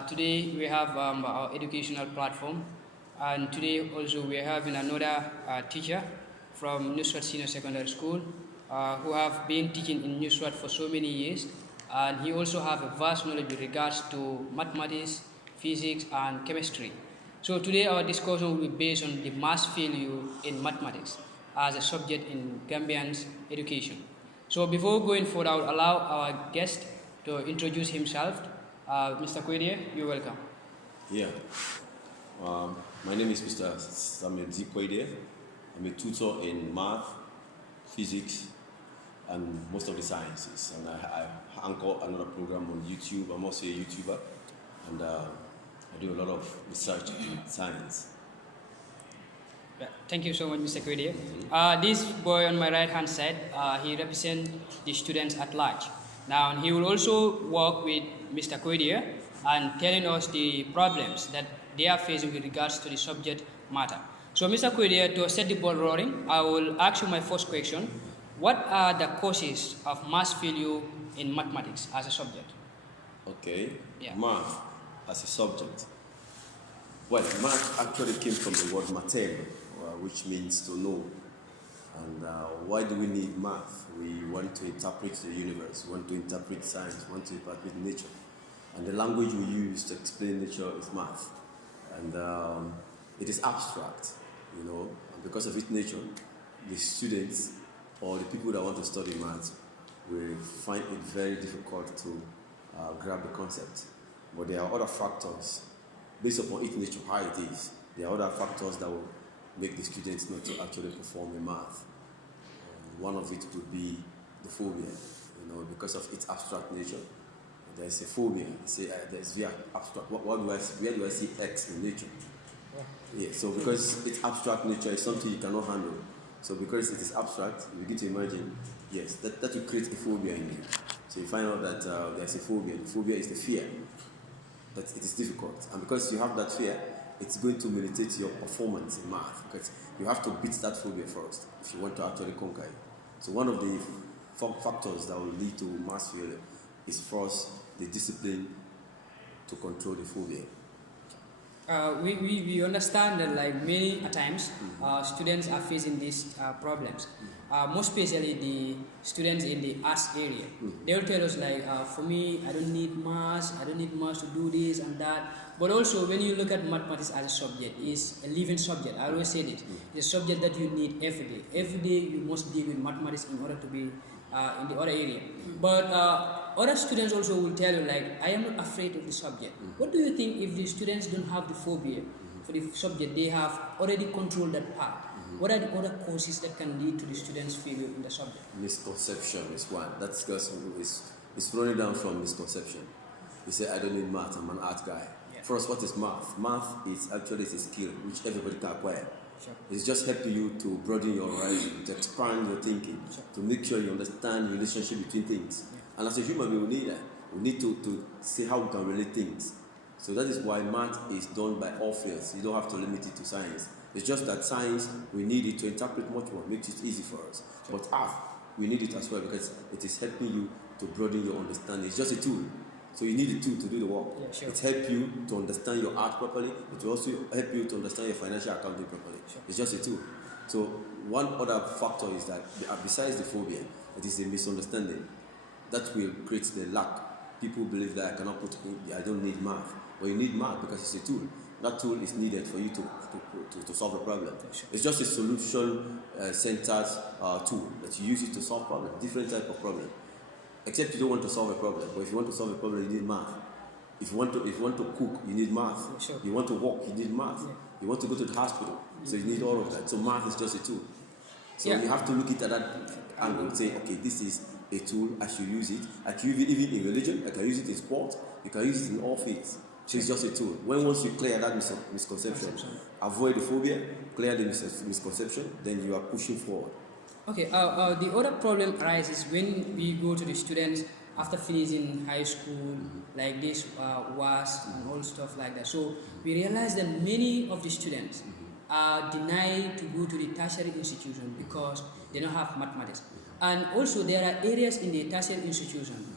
Today we have our educational platform, and today also we are having another teacher from Nusrat Senior Secondary School who have been teaching in Nusrat for so many years, and he also have a vast knowledge with regards to mathematics, physics, and chemistry. So today our discussion will be based on the mass failure in mathematics as a subject in Gambian's education. So before going forward, I will allow our guest to introduce himself. Mr. Kwedie, you're welcome. Yeah. My name is Mr. Samuel Z. Kwedie. I'm a tutor in math, physics, and most of the sciences. And I anchor another program on YouTube. I'm also a YouTuber, and I do a lot of research in science. Thank you so much, Mr. Kwedie. This boy on my right-hand side, he represents the students at large. Now, he will also work with Mr. Kwedie and telling us the problems that they are facing with regards to the subject matter. So, Mr. Kwedie, to set the ball rolling, I will ask you my first question. What are the causes of mass failure in mathematics as a subject? Okay. Yeah. Math as a subject. Well, math actually came from the word mater, which means to know. And why do we need math? We want to interpret the universe, we want to interpret science, we want to interpret nature. And the language we use to explain nature is math. And it is abstract, you know, and because of its nature, the students or the people that want to study math will find it very difficult to grab the concept. But there are other factors, based upon its nature, how it is. There are other factors that will make the students not to actually perform in math. And one of it could be the phobia, you know, because of its abstract nature. There's a phobia. Say there's via abstract. Where do I see X in nature? Yeah. So because its abstract nature is something you cannot handle. So because it is abstract, you begin to imagine, yes, that will create a phobia in you. So you find out that there's a phobia. The phobia is the fear that it is difficult, and because you have that fear, it's going to militate your performance in math, because you have to beat that phobia first if you want to actually conquer it. So one of the factors that will lead to mass failure is first the discipline to control the phobia. We understand that like many times students are facing these problems. Most especially the students in the arts area. They will tell us like, for me, I don't need maths to do this and that. But also when you look at mathematics as a subject, it's a living subject. I always say this. It's a subject that you need every day. Every day you must deal with mathematics in order to be in the other area. But other students also will tell you like, I am not afraid of the subject. What do you think if the students don't have the phobia for the subject, they have already controlled that part? What are the other causes that can lead to the students' failure in the subject? Misconception is one. That's because it's running down from misconception. You say, I don't need math, I'm an art guy. Yeah. First, what is math? Math is actually a skill which everybody can acquire. Sure. It's just helping you to broaden your horizon, to expand your thinking, sure, to make sure you understand the relationship between things. Yeah. And as a human being, we need that. We need to see how we can relate things. So that is why math is done by all fields. You don't have to limit it to science. It's just that science, we need it to interpret much more, makes it easy for us. Sure. But art, we need it as well because it is helping you to broaden your understanding. It's just a tool. So you need a tool to do the work. Yeah, sure. It helps you to understand your art properly. It will also help you to understand your financial accounting properly. Sure. It's just a tool. So one other factor is that besides the phobia, it is a misunderstanding. That will create the lack. People believe that I don't need math. But you need math because it's a tool. That tool is needed for you to solve a problem. Sure. It's just a solution-centered tool that you use it to solve problems, different type of problem. Except you don't want to solve a problem. But if you want to solve a problem, you need math. If you want to cook, you need math. Sure. You want to walk, you need math. Yeah. You want to go to the hospital, so you need all of that. So math is just a tool. So you have to look at that angle and say, okay, this is a tool, I should use it. I can use it even in religion, I can use it in sport, you can use it in all fields. So it's just a tool. Once you clear that misconception, avoid the phobia, clear the misconception, then you are pushing forward. Okay, the other problem arises when we go to the students after finishing high school, like this WAS and all stuff like that. So we realize that many of the students are denied to go to the tertiary institution because they don't have mathematics. And also there are areas in the tertiary institution,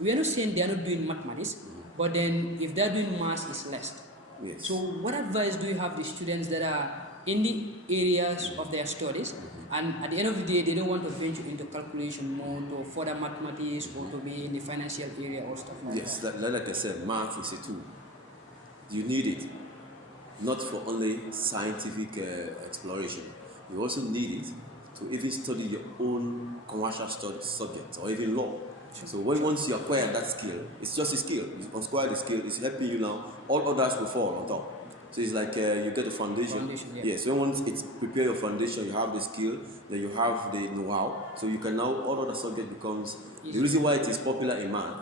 we are not saying they are not doing mathematics, but then if they're doing maths, it's less. Yes. So what advice do you have the students that are in the areas of their studies, and at the end of the day, they don't want to venture into calculation mode or further mathematics or to be in the financial area or stuff like Yes, that? like I said, math is a tool. You need it, not for only scientific exploration. You also need it to even study your own commercial study subjects or even law. So once you acquire that skill, it's just a skill. You acquire the skill, it's helping you now. All others will fall on top. So it's like you get a foundation. Yeah. Yes. So once it's prepare your foundation, you have the skill, then you have the know-how. So you can now all other subject becomes easy. The reason why it is popular in math.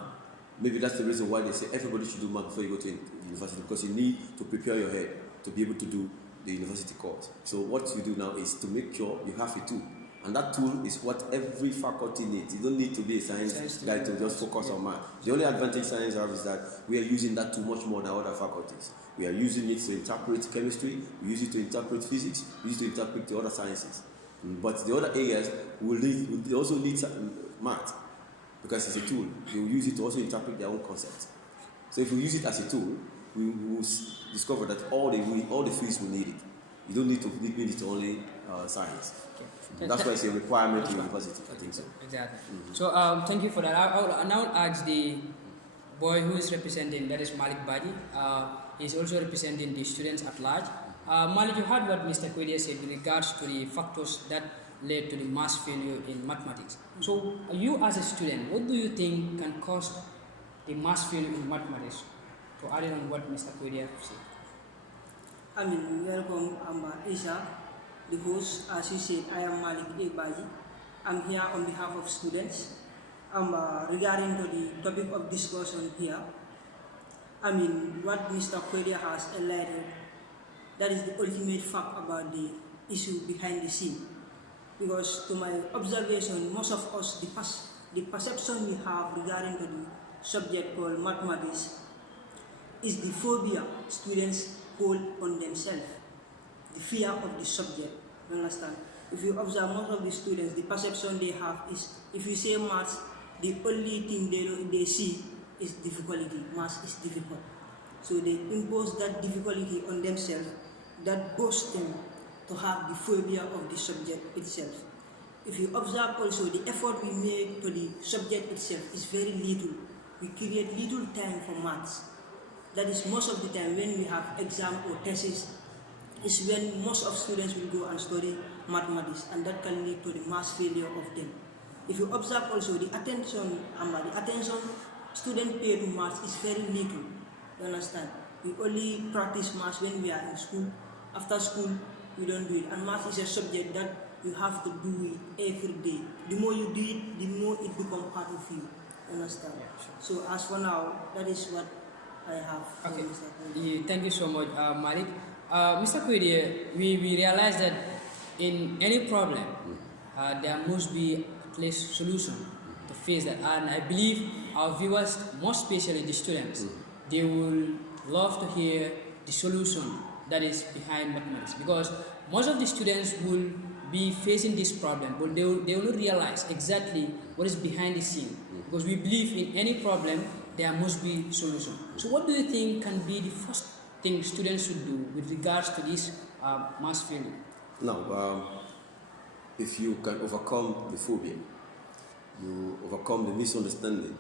Maybe that's the reason why they say everybody should do math before you go to university, because you need to prepare your head to be able to do the university course. So what you do now is to make sure you have a tool. And that tool is what every faculty needs. You don't need to be a science guy to just focus on math. The only advantage science has is that we are using that tool much more than other faculties. We are using it to interpret chemistry, we use it to interpret physics, we use it to interpret the other sciences. But the other areas will also need math, because it's a tool. They will use it to also interpret their own concepts. So if we use it as a tool, we will discover that all the fields will need it. You don't need to limit it to only science. Okay. That's why it's a requirement in university, I think so. Exactly. So thank you for that. I'll now ask the boy who is representing, that is Malik Badi. He's also representing the students at large. Malik, you heard what Mr. Kwedia said in regards to the factors that led to the mass failure in mathematics. So you as a student, what do you think can cause the mass failure in mathematics? To add on what Mr. Kwedia said. Welcome, I'm Isha, the host. As you said, I am Malik Ebaji. I'm here on behalf of students. Regarding to the topic of discussion here, what Mr. Kwedia has highlighted, that is the ultimate fact about the issue behind the scene. Because to my observation, most of us, the perception we have regarding to the subject called mathematics is the phobia students hold on themselves, the fear of the subject. You understand? If you observe most of the students, the perception they have is, if you say maths, the only thing they see is difficulty. Maths is difficult. So they impose that difficulty on themselves, that boasts them to have the phobia of the subject itself. If you observe also, the effort we make to the subject itself is very little. We create little time for maths. That is most of the time when we have exam or thesis, is when most of students will go and study mathematics, and that can lead to the mass failure of them. If you observe also, the attention students pay to maths is very little. You understand? We only practice maths when we are in school. After school, we don't do it. And maths is a subject that you have to do it every day. The more you do it, the more it becomes part of you. You understand? Yeah, sure. So as for now, that is what I have. Okay. Thank you so much, Malik. Mr. Kwedi, we realize that in any problem, there must be at least solution to face that. And I believe our viewers, most especially the students, they will love to hear the solution that is behind mathematics, because most of the students will be facing this problem, but they will not realize exactly what is behind the scene, because we believe in any problem there must be solution. So what do you think can be the first thing students should do with regards to this mass failure? Now, if you can overcome the phobia, you overcome the misunderstanding,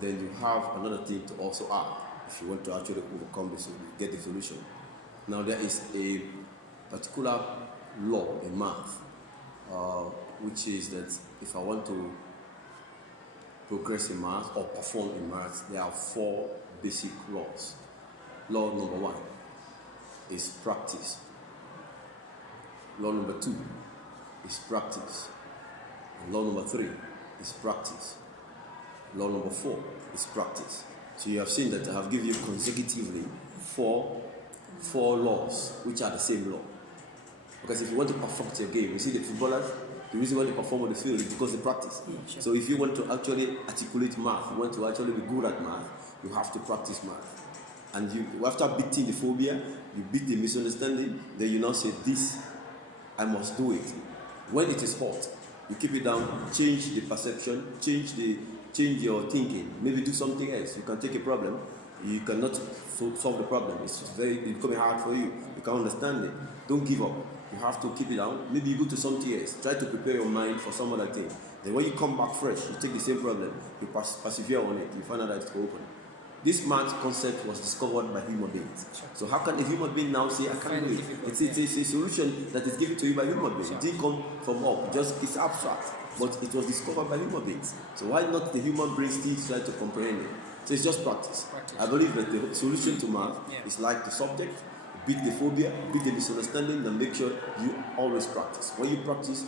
then you have another thing to also add if you want to actually overcome this, get the solution. Now there is a particular law in math, which is that if I want to progress in math or perform in math, there are 4 basic laws. Law number 1 is practice. Law number 2 is practice. And law number 3 is practice. Law number 4 is practice. So you have seen that I have given you consecutively four laws which are the same law. Because if you want to perfect your game, you see the footballers, the reason why they perform on the field is because they practice. Sure. So if you want to actually articulate math, you want to actually be good at math, you have to practice math. And you after beating the phobia, you beat the misunderstanding, then you now say, this, I must do it. When it is hot, you keep it down, change the perception, change your thinking, maybe do something else. You can take a problem You cannot solve the problem. It's becoming hard for you. You can't understand it. Don't give up. You have to keep it down. Maybe you go to some tears. Try to prepare your mind for some other thing. Then when you come back fresh, you take the same problem. You persevere on it. You find out that it's open. This math concept was discovered by human beings. So how can a human being now say, I can't do it? It's a solution that is given to you by human beings. It didn't come from up. It's abstract. But it was discovered by human beings. So why not the human brain still try to comprehend it? So it's just practice. I believe that the solution to math is like the subject, beat the phobia, beat the misunderstanding, and make sure you always practice. When you practice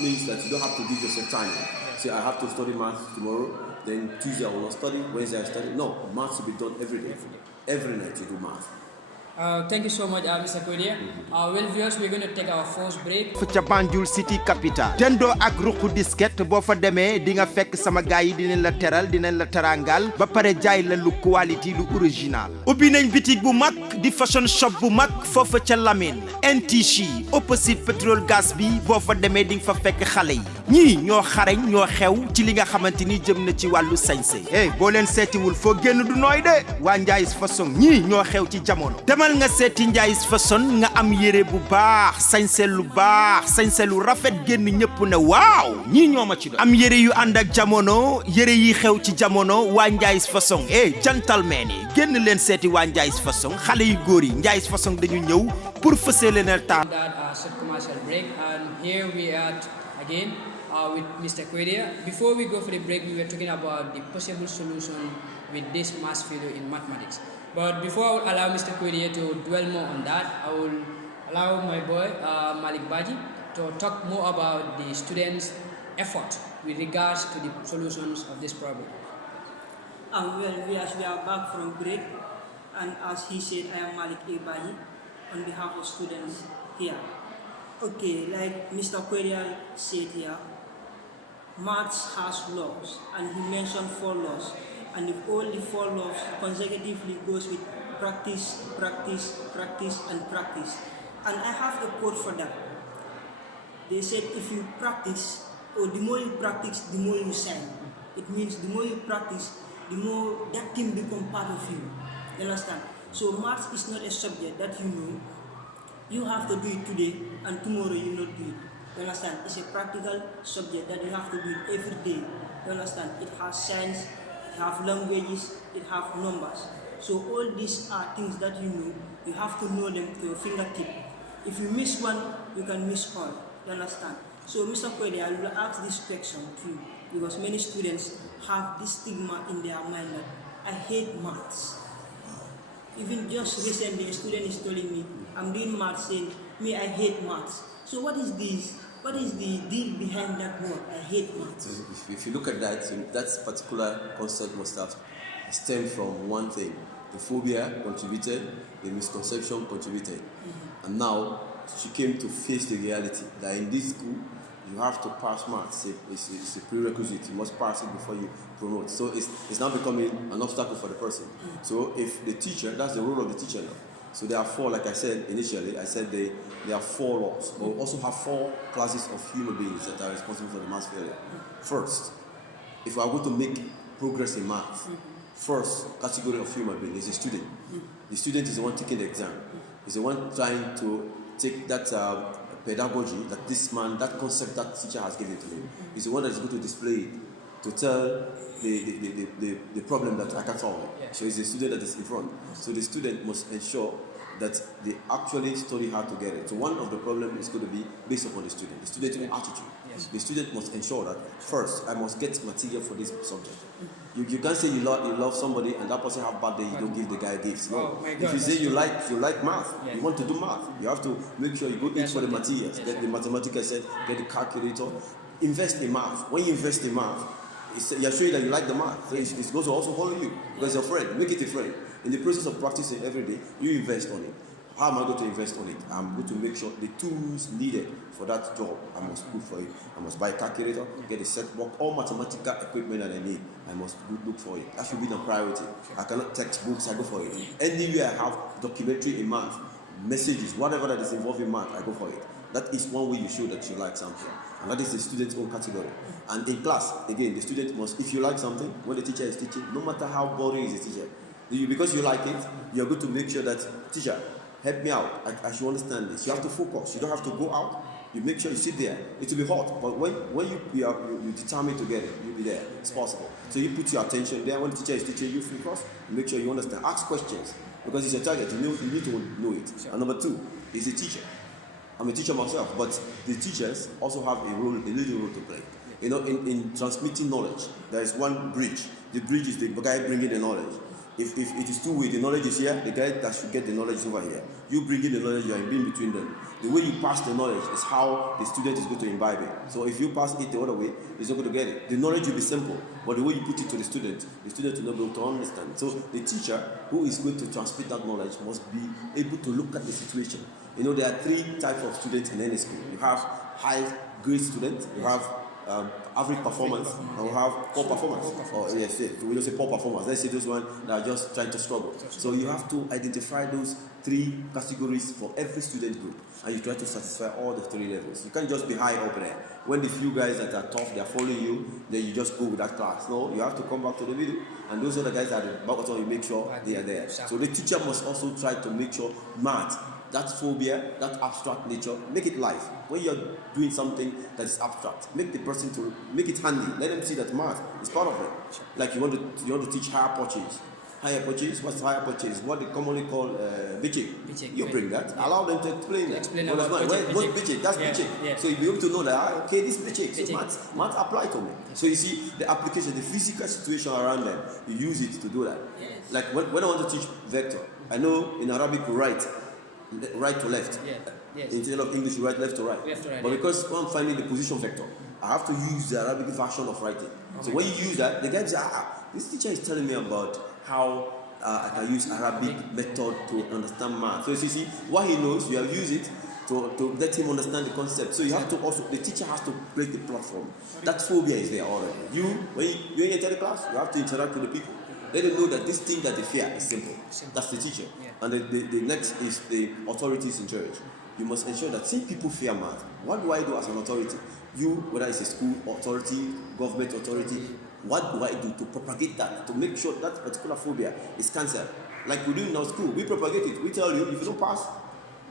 means that you don't have to give yourself time. Say, I have to study math tomorrow, then Tuesday I will not study, Wednesday I study. No, math should be done every day. Every night you do math. Thank you so much, Mr. Kodia. Well, viewers, we're going to take our first break. Ca Banjul City Capital dendo ak ruqu disket boo fa demee di nga fekk sama gaay yi dinañ la teral dinañ la tarangal ba pare jaay la lu quality lu original ubbi nañ boutique bu mag di fashion shop bu mag foofa ca Lamine NTC opposite pétrole gas bi boo fa demee di nga fa fekk xale yi ñii ñoo xarañ ñoo xew ci li nga xamante ni jëm na ci wàllu sañse boo leen seetiwul foo génn du nooy de waa Njaayis façon ñii ñoo xew ci jamono demal nga seeti Njaayis façon nga am yére bu baax sañse lu baax sañse lu rafet génn ñëpp ne waaw ñii ñoo ma ci doon am yére yu ànd ak jamono yére yi xew ci jamono waa Njaayis façon gentleman yi génn leen seeti waa Njaayis façon xale yu góor yi Njaayis façon dañu ñëw pour fësee leen taal That short commercial break, and here we are again with Mr. Quedia. Before we go for the break, we were talking about the possible solution with this mass failure in mathematics. But before I will allow Mr. Quedia to dwell more on that, I will allow my boy Malik Baji to talk more about the students' effort with regards to the solutions of this problem. Well, we are back from break, and as he said, I am Malik Baji on behalf of students here. Okay, like Mr. Quedia said here, maths has laws, and he mentioned 4 laws. And if all the 4 laws consecutively goes with practice, practice, practice, and practice. And I have a quote for that. They said if you practice, or the more you practice, the more you shine. It means the more you practice, the more that thing become part of you. You understand? So maths is not a subject that you know. You have to do it today, and tomorrow you not do it. You understand? It's a practical subject that you have to do it every day. You understand? It has science, it has languages, it has numbers. So all these are things that you know. You have to know them to your fingertip. If you miss one, you can miss all. You understand? So Mr. Kwede, I will ask this question to you because many students have this stigma in their mind that I hate maths. Even just recently, a student is telling me, I'm doing maths, saying, me, I hate maths. So what is this? What is the deal behind that word? I hate maths. If you look at that, that particular concept must have stemmed from one thing. The phobia contributed, the misconception contributed. Mm-hmm. And now she came to face the reality that in this school, you have to pass maths. It's a prerequisite. You must pass it before you promote. So it's now becoming an obstacle for the person. Mm-hmm. So if the teacher, that's the role of the teacher now. So there are 4, like I said initially, I said there are 4 laws. But we also have 4 classes of human beings that are responsible for the math failure. First, if we are going to make progress in math, first category of human being is the student. The student is the one taking the exam. Is the one trying to take that pedagogy, that this man, that concept that teacher has given to him. Is the one that is going to display it, to tell the problem that I can solve it. Yeah. So it's the student that is in front. So the student must ensure that they actually study hard to get it. So one of the problems is going to be based upon the student attitude. Yes. The student must ensure that first, I must get material for this subject. You can't say you love somebody and that person have bad day, you don't give the guy gifts. No. If you say you like math, you want to do math, you have to make sure you go in for the materials, get the mathematical set, get the calculator, invest in math. When you invest in math, you're showing that you like the math. So it's going to also follow you because your friend, make it a friend. In the process of practicing every day, you invest on it. How am I going to invest on it? I'm going to make sure the tools needed for that job, I must put for it. I must buy a calculator, get a set book, all mathematical equipment that I need. I must look for it. That should be the priority. I cannot textbooks, I go for it. Anywhere I have documentary in math, messages, whatever that is involved in math, I go for it. That is one way you show that you like something. And that is the student's own category. And in class, again, the student must, if you like something, when the teacher is teaching, no matter how boring is the teacher Because you like it, you're going to make sure that, teacher, help me out. I should understand this. You have to focus. You don't have to go out. You make sure you sit there. It will be hot, but when you determine to get it, you'll be there. It's possible. So you put your attention there. When the teacher is teaching you, focus. Make sure you understand. Ask questions because it's your target. You need to know it. Sure. And number 2 is a teacher. I'm a teacher myself, but the teachers also have a leading role to play. You know, in transmitting knowledge, there is one bridge. The bridge is the guy bringing the knowledge. If it is two-way, the knowledge is here, the guy that should get the knowledge is over here. You bring in the knowledge, you are in between them. The way you pass the knowledge is how the student is going to imbibe it. So if you pass it the other way, he's not going to get it. The knowledge will be simple, but the way you put it to the student will not be able to understand. So the teacher who is going to transmit that knowledge must be able to look at the situation. You know, there are 3 types of students in any school. You have high-grade students, you have average performance, and we have poor performance. We don't say poor performance. Let's say those ones that are just trying to struggle. So you have to identify those 3 categories for every student group, and you try to satisfy all the 3 levels. You can't just be high up there. When the few guys that are tough, they are following you, then you just go with that class. No, you have to come back to the middle, and those other guys at the bottom, you make sure they are there. So the teacher must also try to make sure math, that phobia, that abstract nature, make it live. When you're doing something that is abstract, make the person to make it handy. Let them see that math is part of it. Like you want to teach higher purchase. Higher purchase, what's higher purchase? What they commonly call bitching. You bring that. Allow them to explain that. Explain about what's bitching? That's bitching. Yeah. So you'll be able to know that, okay, this bitching. So math apply to me. So you see the application, the physical situation around them, you use it to do that. Yes. Like when I want to teach vector, I know in Arabic we write right to left. Yeah. Yes. Instead of English, you write left to right. Left to right, but yeah. because when I'm finding the position vector, I have to use the Arabic version of writing. So when you use that, the guy says, this teacher is telling me about how I can use Arabic method to understand math. So you see, what he knows, you have used it to let him understand the concept. So you have to also, the teacher has to break the platform. That phobia is there already. When you're in a class, you have to interact with the people. Let them know that this thing that they fear is simple. That's the teacher. Yeah. And the next is the authorities in church. You must ensure that since people fear math, what do I do as an authority? Whether it's a school authority, government authority, what do I do to propagate that, to make sure that particular phobia is cancelled? Like we do in our school, we propagate it. We tell you, if you don't pass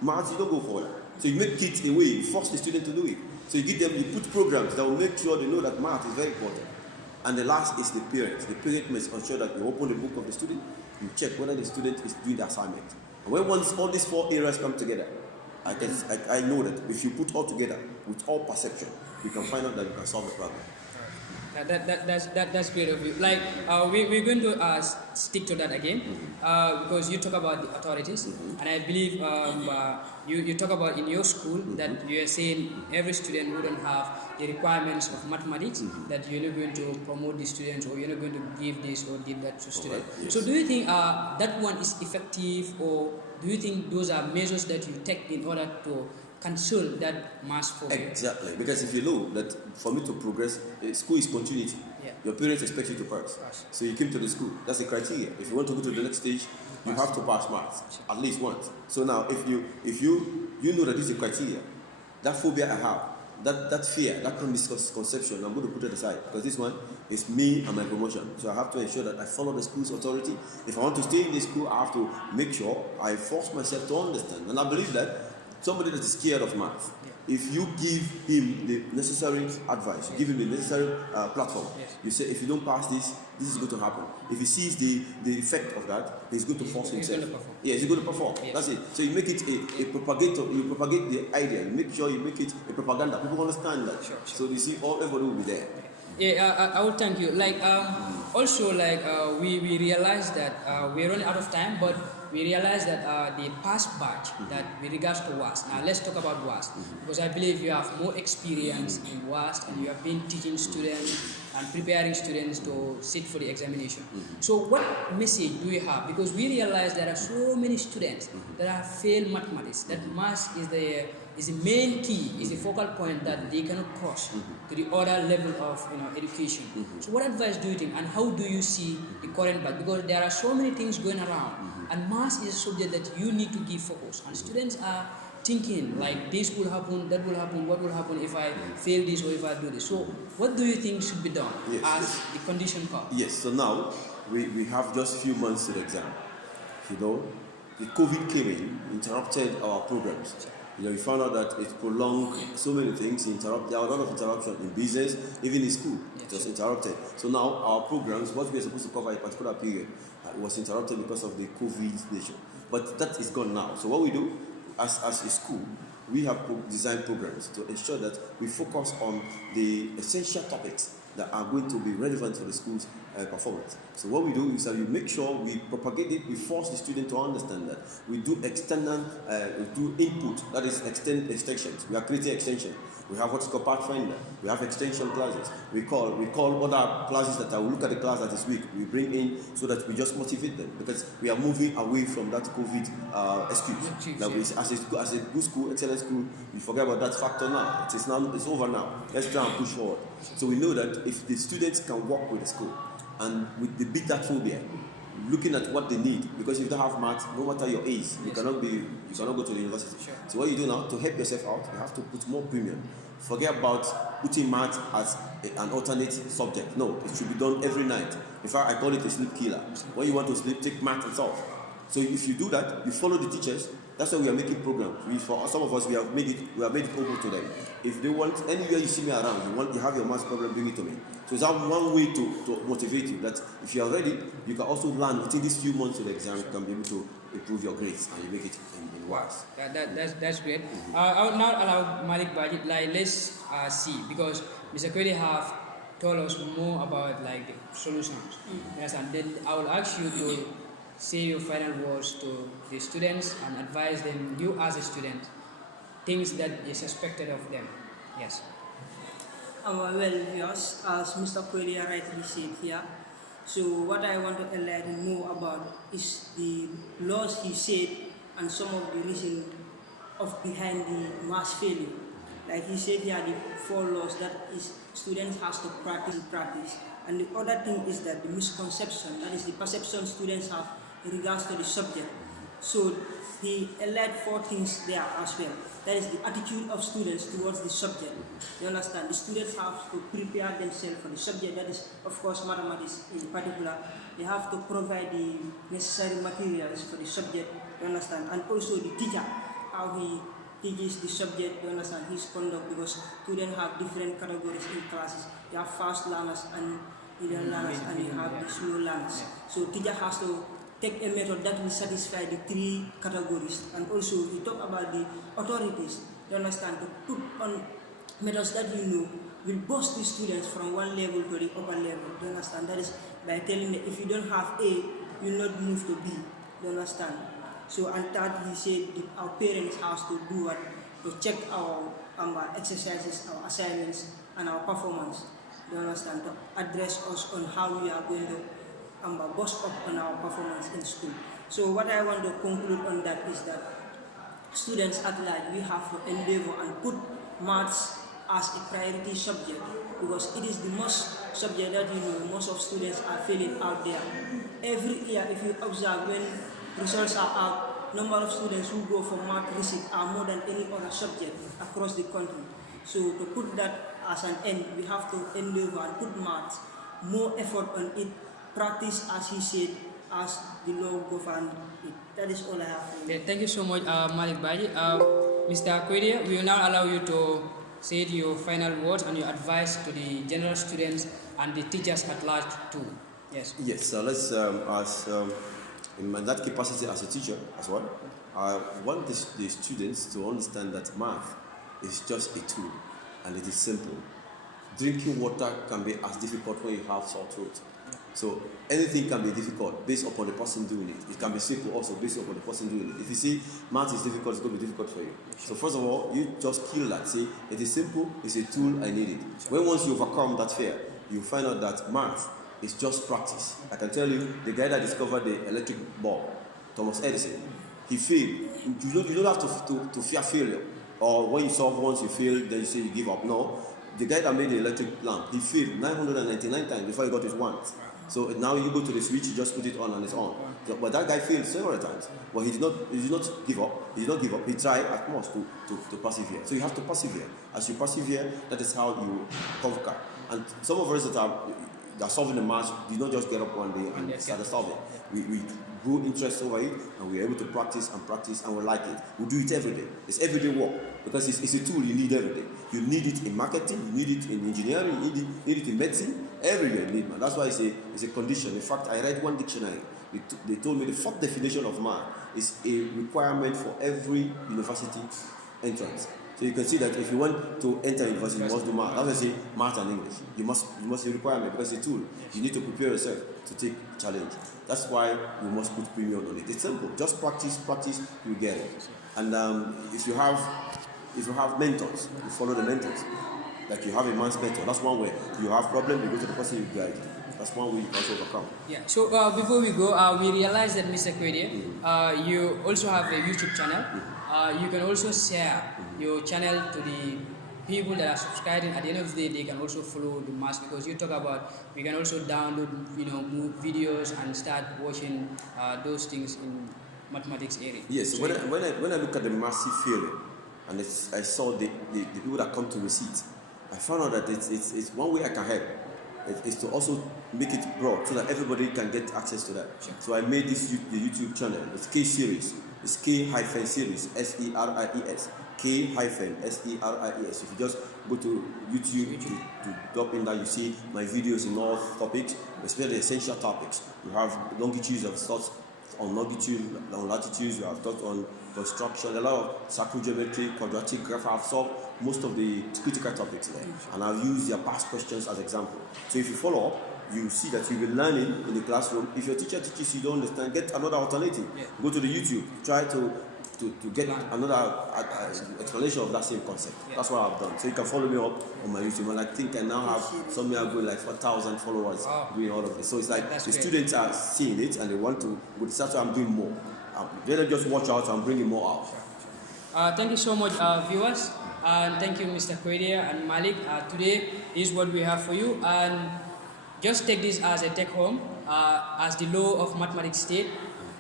maths, you don't go forward. So you make kids away, you force the student to do it. So you put programs that will make sure they know that math is very important. And the last is the parents. The parent must ensure that you open the book of the student, you check whether the student is doing the assignment. And when once all these 4 areas come together, I know that if you put all together with all perception, you can find out that you can solve the problem. That's great of you. Like we're going to stick to that again because you talk about the authorities, and I believe you talk about in your school that you are saying every student who don't have the requirements of mathematics that you're not going to promote the students or you're not going to give this or give that to students. Right, yes. So do you think that one is effective, or do you think those are measures that you take in order to cancel that mass phobia? Exactly, because if you know that for me to progress, school is continuity. Yeah. Your parents expect you to pass. So you came to the school. That's the criteria. If you want to go to the next stage, you have to pass maths at least once. So now, if you know that this is the criteria, that phobia I have, that fear, that misconception, I'm going to put it aside because this one is me and my promotion. So I have to ensure that I follow the school's authority. If I want to stay in the school, I have to make sure I force myself to understand. And I believe that somebody that is scared of math, if you give him the necessary advice, you give him the necessary platform, you say, if you don't pass this, this is going to happen. If he sees the effect of that, he's going to force himself. Yes, he's going to perform. Yes. That's it. So you make it a propagator, you propagate the idea, you make sure you make it a propaganda. People understand that. Sure. So you see, everybody will be there. Yeah, I will thank you. Like also, like we realize that we're running out of time, but we realize that the past batch that with regards to WAS. Now let's talk about WAS because I believe you have more experience in WAS and you have been teaching students and preparing students to sit for the examination. So what message do you have? Because we realize there are so many students that have failed mathematics. That math is the main key, is the focal point that they cannot cross to the other level of education. So what advice do you think, and how do you see the current batch? Because there are so many things going around, and math is a subject that you need to give focus. And students are thinking like this will happen, that will happen, what will happen if I fail this or if I do this. So what do you think should be done as the condition comes? Yes, so now we have just few months to the exam. You know, the COVID came in, interrupted our programs. You know, we found out that it prolonged so many things. There are a lot of interruption in business, even in school. It was interrupted. So now our programs, what we are supposed to cover a particular period, was interrupted because of the COVID nature. But that is gone now. So what we do as a school, we have designed programs to ensure that we focus on the essential topics that are going to be relevant for the school's performance. So what we do is that we make sure we propagate it, we force the student to understand that. We do external, we do input, that is extensions. We are creating extension. We have what's called Pathfinder. We have extension classes. We call other classes that will look at the class that is weak. We bring in so that we just motivate them, because we are moving away from that COVID excuse. That we, as a good school, excellent school, we forget about that factor now. It's over now. Let's try and push forward. So we know that if the students can work with the school and with the beat that phobia, looking at what they need, because if you don't have maths, no matter your age, you cannot go to the university. Sure. So what you do now to help yourself out, you have to put more premium. Forget about putting maths as an alternate subject. No, it should be done every night. In fact, I call it a sleep killer. When you want to sleep, take maths and solve. So if you do that, you follow the teachers. That's why we are making programs. For some of us, we have made it open to them. If they want, anywhere you see me around, you have your maths problem, bring it to me. So it's one way to motivate you, that if you are ready, you can also learn within these few months of the exam, you can be able to improve your grades and you make it in works. That's great. I will now allow Malik Bajit, let's see, because Mr. Kweli have told us more about like the solutions. Yes, and then I will ask you to say your final words to the students and advise them, you as a student, things that is expected of them. Yes. Well, yes, as Mr. Kweli rightly said here, so what I want to enlighten more about is the laws he said and some of the reasons behind the mass failure. Like he said here, the 4 laws, that is, students has to practice. And the other thing is that the misconception, that is the perception students have in regards to the subject. So he allied 4 things there as well. That is the attitude of students towards the subject. You understand? The students have to prepare themselves for the subject, that is, of course, mathematics in particular. They have to provide the necessary materials for the subject, you understand? And also the teacher, how he teaches the subject, you understand, his conduct, because students have different categories in classes. You have fast learners and medium learners, and you have the slow learners. So teacher has to take a method that will satisfy the 3 categories. And also he talk about the authorities, you understand, to put on methods that will boost the students from one level to the upper level, you understand? That is by telling them if you don't have A, you will not move to B, you understand? So, and that he said our parents have to do what? To check our exercises, our assignments, and our performance, you understand? To address us on how we are going to boost up on our performance in school. So what I want to conclude on that is that students at large, we have to endeavor and put maths as a priority subject, because it is the most subject that most of students are failing out there. Every year, if you observe, when results are out, number of students who go for math receipt are more than any other subject across the country. So to put that as an end, we have to endeavor and put maths, more effort on it, practice as he said, as the law govern it. That is all I have. Okay, thank you so much, Malik Baji. Mr. Kweli, we will now allow you to say your final words and your advice to the general students and the teachers at large too. Yes. Yes. So let's in that capacity as a teacher as well, I want the students to understand that math is just a tool, and it is simple. Drinking water can be as difficult when you have sore throat. So anything can be difficult based upon the person doing it. It can be simple also based upon the person doing it. If you see math is difficult, it's going to be difficult for you. So first of all, you just kill that. Say it is simple, it's a tool, I need it. When once you overcome that fear, you find out that math is just practice. I can tell you, the guy that discovered the electric bulb, Thomas Edison, he failed. You don't have to fear failure. Or when you solve once you fail, then you say you give up. No. The guy that made the electric lamp, he failed 999 times before he got it once. So now you go to the switch, you just put it on and it's on. So, but that guy failed several times. But he did not give up. He did not give up. He tried at most to persevere. So you have to persevere. As you persevere, that is how you conquer. And some of us that are they're solving the maths, did not just get up one day and start solving. We grew interest over it, and we're able to practice, and we like it. We do it every day. It's everyday work, because it's a tool you need every day. You need it in marketing, you need it in engineering, you need it in medicine. Every day you need math. That's why it's a condition. In fact, I read one dictionary. They told me the fourth definition of math is a requirement for every university entrance. So you can see that if you want to enter university, you must do math. That's why I say math and English. You must be a requirement, because it's a tool. You need to prepare yourself to take challenge. That's why you must put premium on it. It's simple. Just practice, you get it. And if you have mentors, you follow the mentors. Like you have a man's mentor. That's one way. You have problem, you go to the person you guide. That's one way you can also overcome. Yeah. So before we go, we realized that Mr. Kwede, you also have a YouTube channel. You can also share your channel to the people that are subscribing. At the end of the day, they can also follow the mass, because you talk about we can also download, videos and start watching those things in mathematics area. Yes. So when I look at the massive failure, and I saw the people that come to receipt, I found out that it's one way I can help. It's to also make it broad so that everybody can get access to that. Sure. So I made the YouTube channel. It's K series. It's K-series, S-E-R-I-E-S. K-series. If you just go to YouTube to drop in that, you see my videos in all topics, especially essential topics. You have longitudes of thoughts on longitude, on latitudes. You have thoughts on construction, a lot of circle geometry, quadratic graph. I've solved most of the critical topics there, and I've used their past questions as example. So if you follow up, you see that you'll be learning in the classroom. If your teacher teaches you don't understand, get another alternative. Yeah. Go to the YouTube, try to get another explanation of that same concept. Yeah. That's what I've done. So you can follow me up on my YouTube, and I think I now have somewhere going like 4,000 followers doing all of this. So it's like the students are seeing it and they want to. That's why I'm doing more. They don't just watch out. I'm bringing more out. Sure. Thank you so much, viewers, and thank you, Mr. Kwede and Malik. Today is what we have for you, and just take this as a take home, as the law of mathematics state: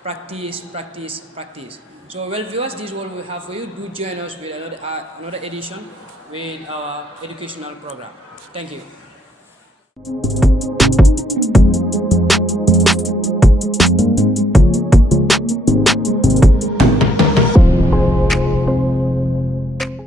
practice, practice, practice. So, well, viewers, this is what we have for you. Do join us with another edition with our educational program. Thank you.